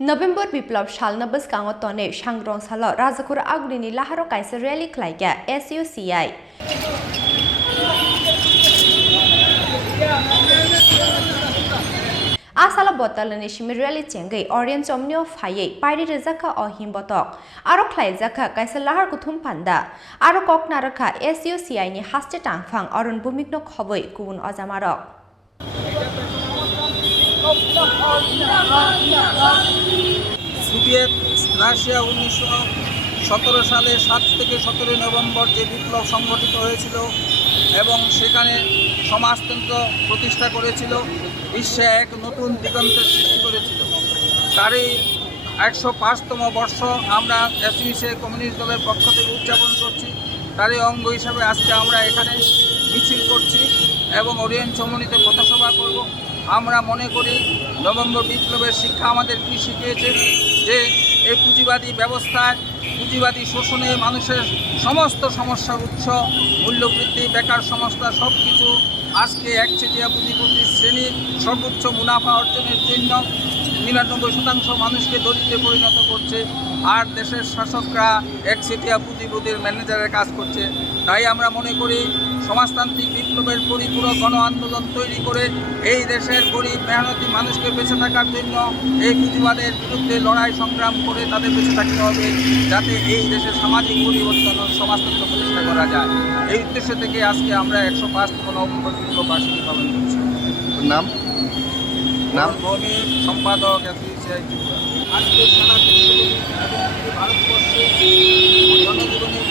November Biplab Salno Bwsakngo Tonwi Sangrongsalo Rajakhor Agulini Laharo Kaisa rally Khlaikha SUCI Asala botalani shimi rally chengai Orient Omnio Faye Pairi Rajakhor o himbotok Aro Khlaikha Kaisa Lahar kuthum panda Aro koknarakha SUCI ni haste tangphang Orun bumikno khoboi kubun ojamarok Soviet Russia 1917 সালে 7 থেকে 17 November যে বিপ্লব সংগঠিত হয়েছিল এবং সেখানে সমাজতন্ত্র প্রতিষ্ঠা করেছিল, বিশ্বে এক নতুন দিগন্তের সৃষ্টি করেছিল। তারই 105তম বর্ষ আমরা এসইউসি কমিউনিস্ট দলের পক্ষ থেকে উদযাপন করছি। তারই অঙ্গ হিসাবে আজকে আমরা এখানে মিছিল করছি এবং ওরিয়েন্ট চৌমুহনীতে পথসভা করব। আমরা মনে করি নভেম্বর বিপ্লবের শিক্ষা আমাদের কি শিখিয়েছে যে এই পুঁজিবাদী ব্যবস্থায় পুঁজিবাদী শোষণে মানুষের সমস্ত সমস্যার উৎস মূল্যবৃদ্ধি, বেকার সমস্যা সব কিছু আজকে একচেটিয়া পুঁজিপতি শ্রেণীর সর্বোচ্চ মুনাফা অর্জনের জন্য 99% মানুষকে দরিদ্রে পরিণত করছে, আর দেশের শাসকরা একচেটিয়া পুঁজিপতির ম্যানেজারের কাজ করছে। তাই আমরা মনে করি সমাজতান্ত্রিক বিপ্লবের পরিপূরক গণ আন্দোলন তৈরি করে এই দেশের গরিব মেহনতি মানুষকে বেঁচে থাকার জন্য এই পুঁজিবাদের বিরুদ্ধে লড়াই সংগ্রাম করে তাদের বেঁচে থাকতে হবে, যাতে এই দেশের সামাজিক পরিবর্তন ও সমাজতন্ত্র প্রতিষ্ঠা করা যায়। এই উদ্দেশ্য থেকে আজকে আমরা 105তম নভেম্বর বিপ্লব বার্ষিকী পালন করছি। নাম ভূমি সম্পাদক SUCI ত্রিপুরা। আজকে সারা বিশ্ব এবং ভারতবর্ষে জনজীবনের